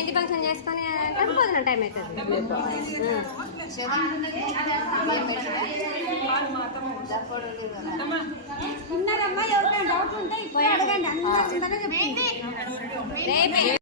Mehndi function చేసుకొని భోజనం time అవుతుంది. ఉన్నారమ్మా, ఎవరికైనా డౌట్ ఉంటే ఇప్పుడు అడగండి. అందరూ